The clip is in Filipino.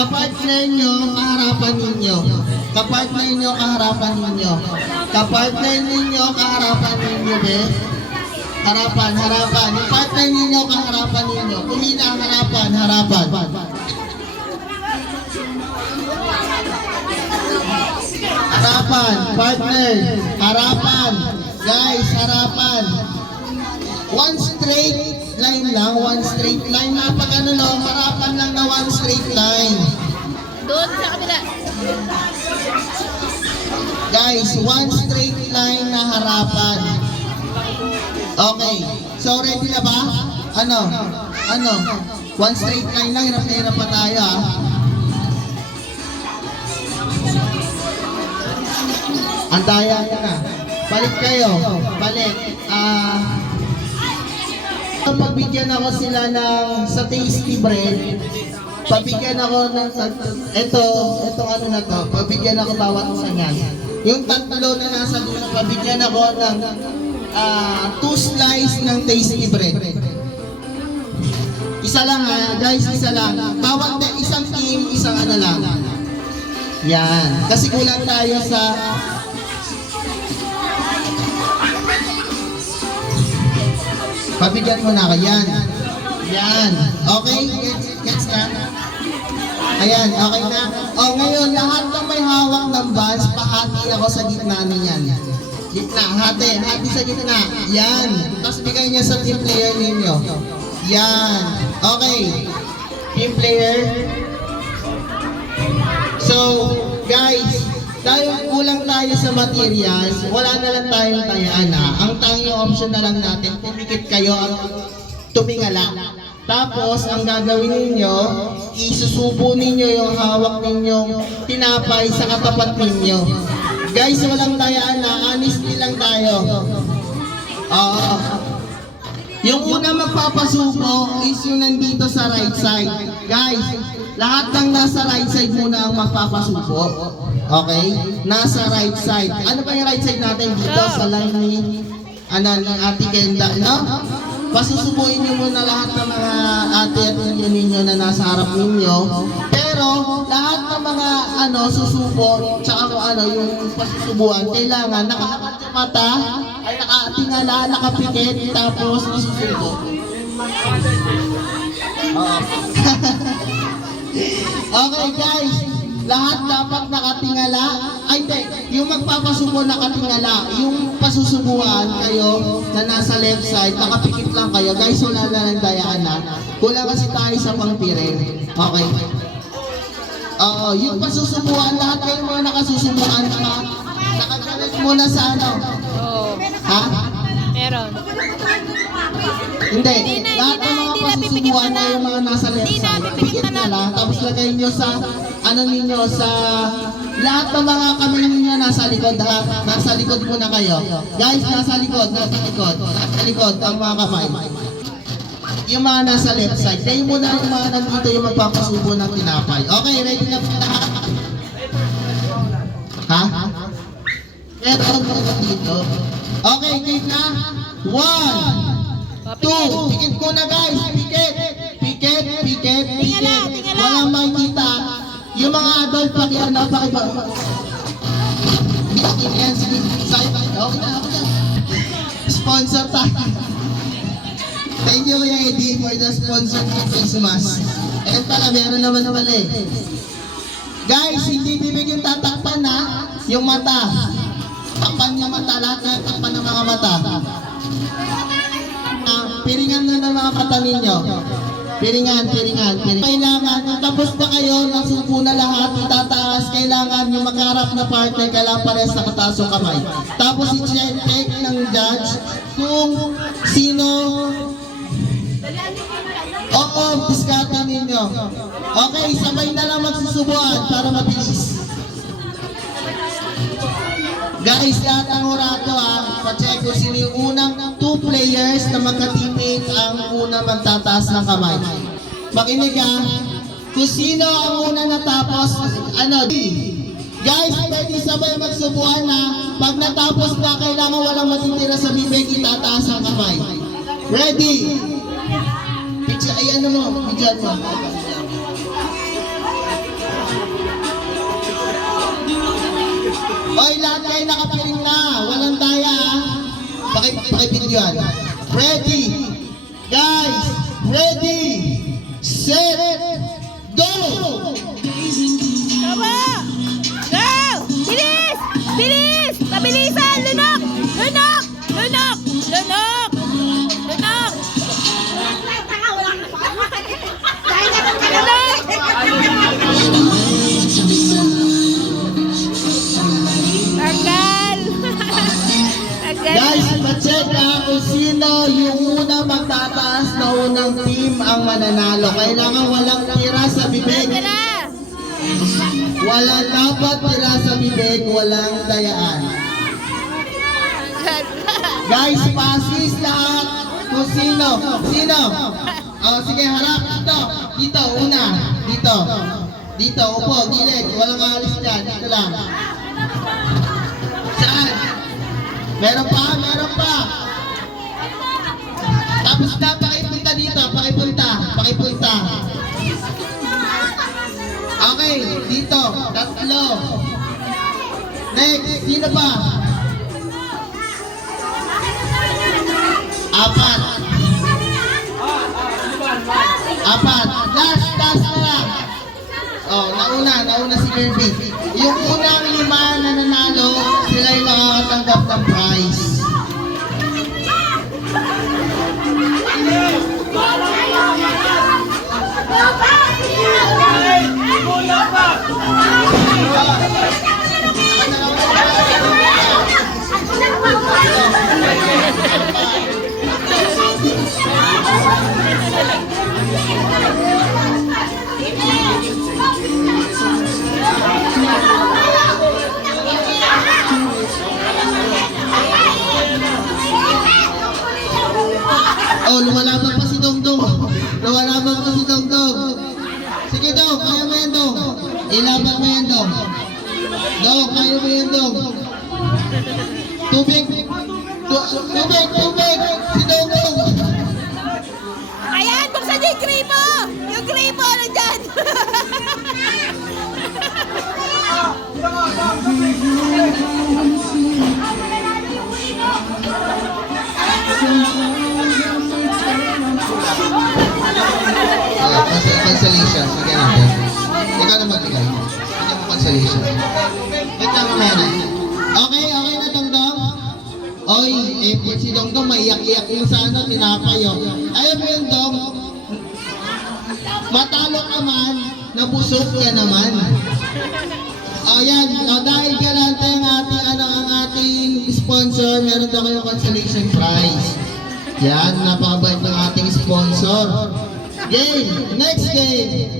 Kapartner nyo, kaharapan ninyo. Kapartner nyo, kaharapan ninyo. Kapartner ninyo, kaharapan ninyo, be. Harapan, harapan. Yung partner ninyo, kaharapan ninyo. Kumina ang harapan, harapan. Harapan, partner. Harapan. Guys, harapan. One straight line lang, one straight line. Pag ano no, harapan lang na one straight line. Doon sa kabila. Guys, one straight line na harapan. Okay. So, ready na ba? Ano? One straight line lang. Hirap na hirap pa tayo, ha? Antayan na. Balik kayo. Balik. Pagbigyan ako sila ng sa tasty bread. Pabigyan ako ng etong ano na to. Pabigyan ako bawat isa niyan. Yung tatlo na nasa dulo, pabigyan ako ng 2 slice ng tasty bread. Isa lang ha, guys, isa lang. Bawat isang team, isang ano lang. Yan. Kasi kulang tayo sa pabigyan mo na ako. Yan. Yan. Okay? Gets na? Ayan, okay na. O, ngayon, lahat ng may hawak ng buns, pahati ako sa gitna niyan. Gitna, hati sa gitna. Yan. Tapos bigay niya sa team player ninyo. Yan. Okay. Team player. So, guys, dahil kulang tayo sa materials, wala na lang tayong tayaan ha. Ang tanging option na lang natin, pumikit kayo at tumingala. Tapos, ang gagawin ninyo, isusubo ninyo yung hawak ninyong tinapay sa katapat ninyo. Guys, walang tayaan na, honesty lang tayo. Yung una magpapasubo is yung nandito sa right side. Guys, lahat ng nasa right side muna ang magpapasubo. Okay? Nasa right side. Ano ba yung right side natin dito sa line ni Ate Kenda, no? Pasusubuin nyo muna lahat ng mga ate at ninyo na nasa harap ninyo. Pero lahat ng mga susubo, tsaka yung pasusubuan, kailangan nakaangat yung mata, ay nakatingala, nakapikit, tapos isusubo. Okay guys, lahat dapat nakatingala. Ay hindi, yung magpapasubo nakatingala. Yung pasusubuan kayo na nasa left side, nakapikit lang kayo. Guys, wala na lang dayaan na. Kulang kasi tayo sa pangpirin. Okay. Yung pasusubuan, lahat kayo mga nakasusubuan ka. Nakagalit muna sa ano? Ha? Meron. Hindi. Lahat ng mga pasusubuan na yung mga nasa left side, pikit na lang. Tapos lagay nyo sa ninyo sa lahat ng mga kamay ninyo nasa likod ha. Nasa likod muna kayo. Guys, nasa likod ang mga kamay. Yung mga nasa left side. Kayo muna yung mga nandito yung magpapasubo ng tinapay. Okay, ready na po lahat? Ha? Meron mo dito. Okay, game na. 1, 2, pikit muna guys. Pikit. Walang makikita. Yung mga adult pakiba. Yan, okay na. Sponsor tayo. Thank you Kuya Eddie for the sponsor ng Christmas. Ayan pala, meron naman eh. Guys, hindi bibig yung tatakpan ha. Yung mata. Takpan yung mata, lahat na takpan ng mga mata. Piringan na ng mga mata ninyo. Piringan. Kailangan, kung tapos na kayo, nasubo na lahat, itataas, kailangan yung magharap na partner, kailangan pares sa kataas yung kamay. Tapos i-check ng judge kung sino. Oo, diskarte ninyo. Okay, sabay na lang magsusubuan para mabilis. Guys, lahat ng orato pa-check kung sino yung unang 2 players na magka-teammate ang una magtataas ng kamay. Makinig kung sino ang una natapos, guys, pwede sabay magsubuan pag natapos na, kailangan walang matitira sa bibig, itataas ang kamay. Ready? Picture, picture mo. Oy, lahat kayo nakapiring na. Walang daya, ha? Pakibidyoan. Ready? Guys, ready, set, go! Tama! Go! Bilis! Bilis! Mabilisan! Lunok! Lunok! Lunok! Lunok! Lunok! Tagal! Tagal! Guys, pa-check na kung sino yung una magtataas na unang team ang mananalo. Kailangan walang tira sa bibig. Tagal na! Walang dapat tira sa bibig, walang dayaan. Tagal na! Guys, pasis lahat kung sino. Sino? Oh, sige, harap. Dito. Dito, una. Dito. Dito, upo, gilid. Walang alis dyan. Dito lang. Saan? Meron pa? Meron pa. Tapos na, pakipunta dito. Pakipunta. Pakipunta. Okay, dito. Tatlo. Next, sino pa? Apat. Apat. Last na lang. Oh, nauna si Kirby. Yung unang 5 na nanalo, sila yung makakatanggap ng prize. Oh, lumalaban pa si Dongdong. Lumalaban pa si Dongdong. Sige, Dong, kaya mo yan, Dong. Ilaban mo yan, Dong. Dong, kaya mo yan, Dong. Tubig. Tubig. Si Dongdong. Ayan! Buksan niyo yung gripo! Yung gripo nandyan! Cancellation. Sige natin. Ikaw na magbigay. Ikaw mo cancellation. Wait lang mamaya na. Okay na Dongdong? Oy, si Dongdong maiyak-iyak yung sa ano, tinapay oh. Ayaw mo yun, Dong? Matalo ka man, nabusog ka naman. O yan, dahil galante ang ating sponsor, meron daw kayong cancellation prize. Yan, napakabait ng ating sponsor. Game! Next game!